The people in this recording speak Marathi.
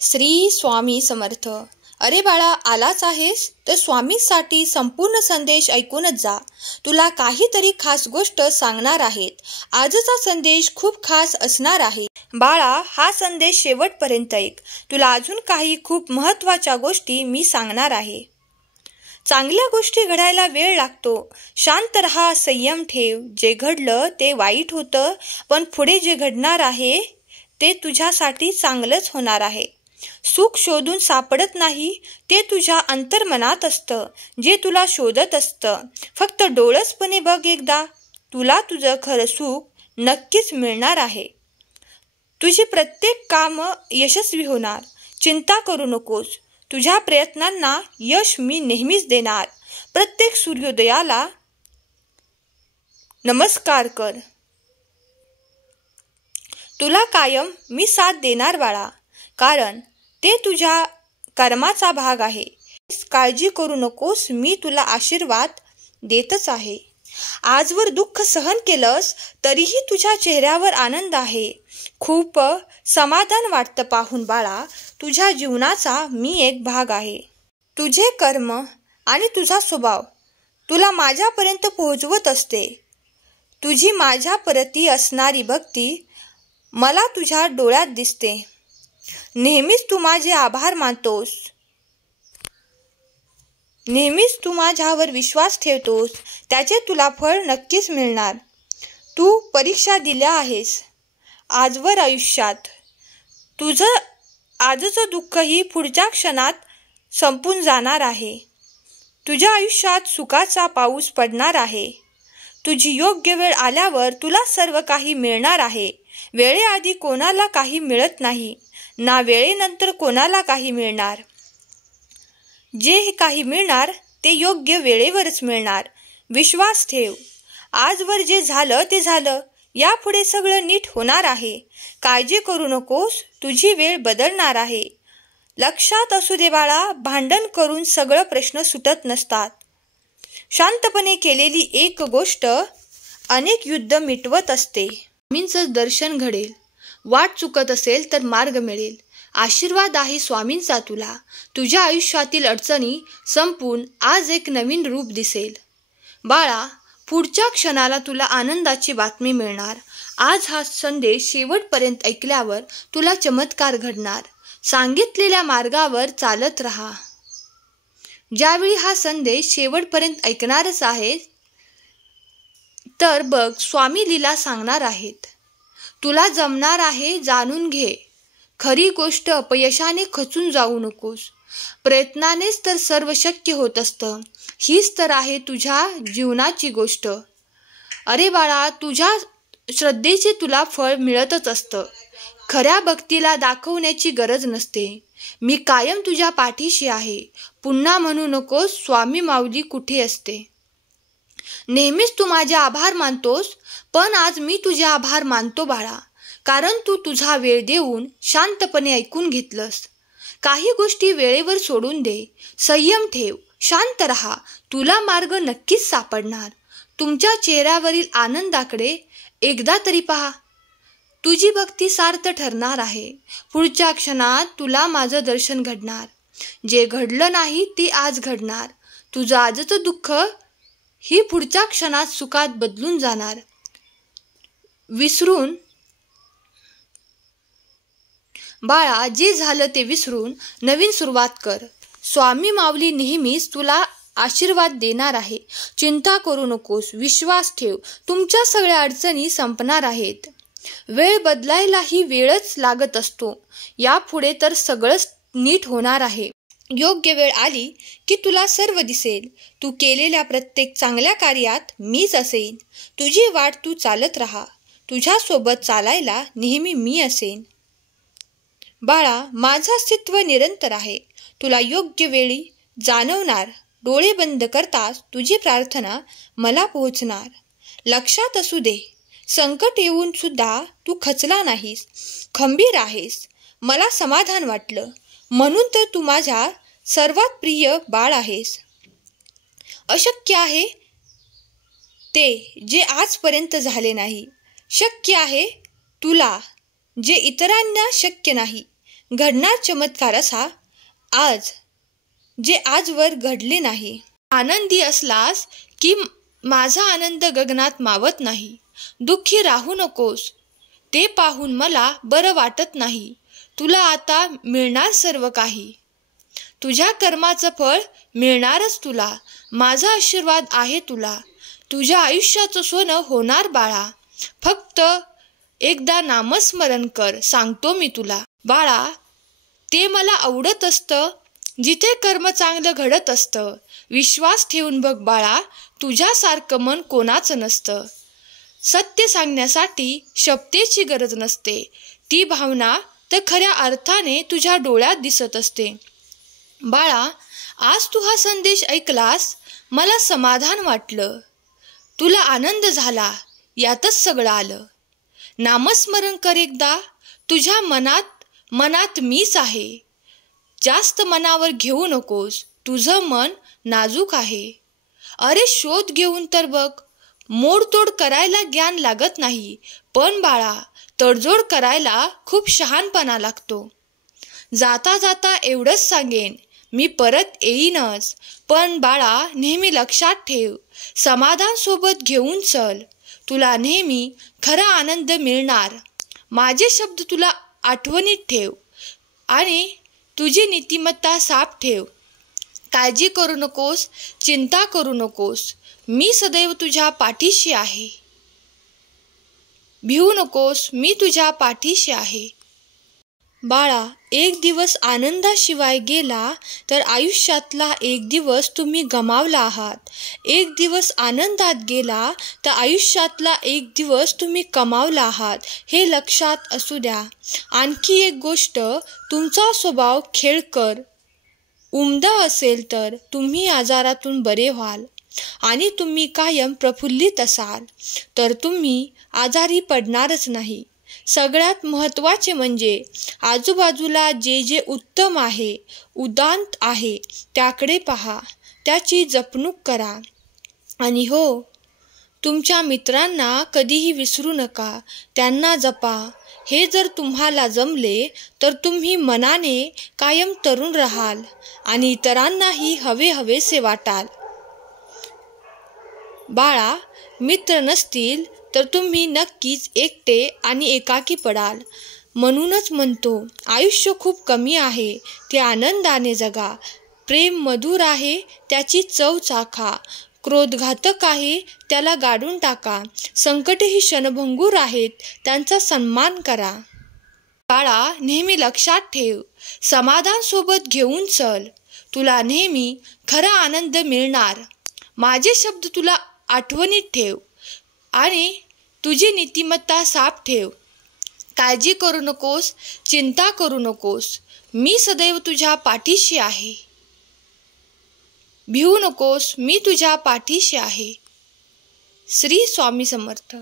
श्री स्वामी समर्थ. अरे बाळा, आलाच आहेस तर स्वामींसाठी संपूर्ण संदेश ऐकूनच जा. तुला काहीतरी खास गोष्ट सांगणार आहेत. आजचा संदेश खूप खास असणार आहे. बाळा, हा संदेश शेवटपर्यंत ऐक. तुला अजून काही खूप महत्त्वाच्या गोष्टी मी सांगणार आहे. चांगल्या गोष्टी घडायला वेळ लागतो. शांत रहा, संयम ठेव. जे घडलं ते वाईट होतं, पण पुढे जे घडणार आहे ते तुझ्यासाठी चांगलंच होणार आहे. सुख शोधून सापडत नाही, ते तुझ्या अंतर्मनात असतं, जे तुला शोधत असतं. फक्त डोळसपणे बघ एकदा, तुला तुझं खरं सुख नक्कीच मिळणार आहे. तुझी प्रत्येक कामं यशस्वी होणार. चिंता करू नकोस. तुझ्या प्रयत्नांना यश मी नेहमीच देणार. प्रत्येक सूर्योदयाला नमस्कार कर. तुला कायम मी साथ देणार बाळा, कारण ते तुझ्या कर्माचा भाग आहे. काळजी करू नकोस, मी तुला आशीर्वाद देतच आहे. आजवर दुःख सहन केलंस तरीही तुझ्या चेहऱ्यावर आनंद आहे. खूप समाधान वाटतं पाहून बाळा. तुझ्या जीवनाचा मी एक भाग आहे. तुझे कर्म आणि तुझा स्वभाव तुला माझ्यापर्यंत पोहोचवत असते. तुझी माझ्या प्रती असणारी भक्ती मला तुझ्या डोळ्यात दिसते. नेहमीच तू माझे आभार मानतोस. नेहमीच तू माझ्यावर विश्वास ठेवतोस. त्याचे तुला फळ नक्कीच मिळणार. तू परीक्षा दिल्या आहेस आजवर आयुष्यात. तुझं आजचं दुःखही पुढच्या क्षणात संपून जाणार आहे. तुझ्या आयुष्यात सुखाचा पाऊस पडणार आहे. तुझी योग्य वेळ आल्यावर तुला सर्व काही मिळणार आहे. वेळेआधी कोणाला काही मिळत नाही, ना वेळेनंतर कोणाला काही मिळणार. जे काही मिळणार ते योग्य वेळेवरच मिळणार. विश्वास ठेव. आजवर जे झालं ते झालं. यापुढे सगळं नीट होणार आहे. काळजी करू नकोस. तुझी वेळ बदलणार आहे. लक्षात असू दे बाळा, भांडण करून सगळं प्रश्न सुटत नसतात. शांतपणे केलेली एक गोष्ट अनेक युद्ध मिटवत असते. स्वामींचं दर्शन घडेल. वाट चुकत असेल तर मार्ग मिळेल. आशीर्वाद आहे स्वामींचा तुला. तुझ्या आयुष्यातील अडचणी संपून आज एक नवीन रूप दिसेल. बाळा, पुढच्या क्षणाला तुला आनंदाची बातमी मिळणार. आज हा संदेश शेवटपर्यंत ऐकल्यावर तुला चमत्कार घडणार. सांगितलेल्या मार्गावर चालत राहा. ज्यावेळी हा संदेश शेवटपर्यंत ऐकणारच आहे तर बघ, स्वामी लीला सांगणार आहेत. तुला जमणार आहे, जाणून घे. खरी गोष्ट अपयशाने खचून जाऊ नकोस. प्रयत्नानेच तर सर्व शक्य होत असतं. हीच तर आहे तुझ्या जीवनाची गोष्ट. अरे बाळा, तुझ्या श्रद्धेचे तुला फळ मिळतच असतं. खऱ्या भक्तीला दाखवण्याची गरज नसते. मी कायम तुझ्या पाठीशी आहे. पुन्हा म्हणू नकोस स्वामी माऊली कुठे असते. नेहमीच तू माझे आभार मानतोस, पण आज मी तुझे आभार मानतो बाळा, कारण तू तुझा वेळ देऊन शांतपणे ऐकून घेतलंस. काही गोष्टी वेळेवर सोडून दे. संयम ठेव. शांत रहा. तुला मार्ग नक्कीच सापडणार. तुमच्या चेहऱ्यावरील आनंदाकडे एकदा तरी पहा. तुझी भक्ती सार्थ ठरणार आहे. पुढच्या क्षणात तुला माझं दर्शन घडणार. जे घडलं नाही ते आज घडणार. तुझं आजचं दुःख ही पुढच्या क्षणात सुखात बदलून जाणार. विसरून बाळा, जे झालं ते विसरून नवीन सुरुवात कर. स्वामी माऊली नेहमीच तुला आशीर्वाद देणार आहे. चिंता करू नकोस. विश्वास ठेव. तुमच्या सगळ्या अडचणी संपणार आहेत. वेळ बदलायलाही वेळच लागत असतो. यापुढे तर सगळंच नीट होणार आहे. योग्य वेळ आली की तुला सर्व दिसेल. तू केलेल्या प्रत्येक चांगल्या कार्यात मीच असेन. तुझी वाट तू चालत राहा. तुझ्यासोबत चालायला नेहमी मी असेन. बाळा, माझं अस्तित्व निरंतर आहे. तुला योग्य वेळी जाणवणार. डोळे बंद करताच तुझी प्रार्थना मला पोहोचणार. लक्षात असू दे, संकट येऊन सुद्धा तू खचला नाहीस. खंबीर आहेस. मला समाधान वाटलं. म्हणून तर तू माझ्या सर्वात प्रिय बाळ आहेस. अशक्य आहे ते जे आजपर्यंत झाले नाही. शक्य आहे तुला जे इतरांना शक्य नाही. घडणार चमत्कार असा आज जे आजवर घडले नाही. आनंदी असलास की माझा आनंद गगनात मावत नाही. दुःखी राहू नकोस, ते पाहून मला बरं वाटत नाही. तुला आता मिळणार सर्व काही. तुझ्या कर्माचं फळ मिळणारच तुला. माझा आशीर्वाद आहे तुला. तुझ्या आयुष्याचं सोनं होणार बाळा. फक्त एकदा नामस्मरण कर, सांगतो मी तुला. बाळा, ते मला आवडत असतं जिथे कर्म चांगलं घडत असतं. विश्वास ठेवून बघ बाळा, तुझ्यासारखं मन कोणाचं नसतं. सत्य सांगण्यासाठी शब्दाची गरज नसते. ती भावना तर खऱ्या अर्थाने तुझ्या डोळ्यात दिसत असते. बाळा, आज तू हा संदेश ऐकलास, मला समाधान वाटलं. तुला आनंद झाला, यातच सगळं आलं. नामस्मरण कर एकदा. तुझ्या मनात मीच आहे. जास्त मनावर घेऊ नकोस, तुझं मन नाजूक आहे. अरे शोध घेऊन तर बघ. मोडतोड करायला ज्ञान लागत नाही, पण बाळा तडजोड करायला खूप शहाणपणा लागतो. जाता जाता एवढंच सांगेन, मी परत येईनच. पण बाळा नेहमी लक्षात ठेव, समाधान सोबत घेऊन चल. तुला नेहमी खरा आनंद मिळणार. माझे शब्द तुला आठवणीत ठेव आणि तुझी नीतिमत्ता साफ ठेव. काळजी करू नकोस, चिंता करू नकोस. मी सदैव तुझ्या पाठीशी आहे. भिवू नकोस, मी तुझ्या पाठीशी आहे. बाळा, एक दिवस आनंदाशिवाय गेला तर आयुष्यातला एक दिवस तुम्ही गमावला आहात. एक दिवस आनंदात गेला तर आयुष्यातला एक दिवस तुम्ही कमावला आहात, हे लक्षात असू द्या. आणखी एक गोष्ट, तुमचा स्वभाव खेळकर, उमदा असेल तर तुम्ही आजारातून बरे व्हाल. आणि तुम्ही कायम प्रफुल्लित असाल तर तुम्ही आजारी पडणारच नाही. सगळ्यात महत्त्वाचे म्हणजे आजूबाजूला जे जे उत्तम आहे, उदात्त आहे, त्याकडे पहा, त्याची जपणूक करा. आणि हो, तुमच्या मित्रांना कधीही विसरू नका, त्यांना जपा. हे जर तुम्हाला जमले तर तुम्ही मनाने कायम तरुण राहाल आणि इतरांनाही हवेसे वाटाल. बाळा, मित्र नसतील तर तुम्ही नक्कीच एकटे आणि एकाकी पडाल. म्हणूनच म्हणतो, आयुष्य खूप कमी आहे, ते आनंदाने जगा. प्रेम मधुर आहे, त्याची चव चाखा. क्रोध घातक आहे, त्याला गाडून टाका. संकटेही क्षणभंगूर आहेत, त्यांचा सन्मान करा. बाळा, नेहमी लक्षात ठेव, समाधान सोबत घेऊन चल. तुला नेहमी खरा आनंद मिळणार. माझे शब्द तुला आठवणीत ठेव आणि तुझी नीतिमत्ता साफ ठेव. काळजी करू नकोस, चिंता करू नकोस. मी सदैव तुझ्या पाठीशी आहे. भिवू नकोस, मी तुझ्या पाठीशी आहे. श्री स्वामी समर्थ.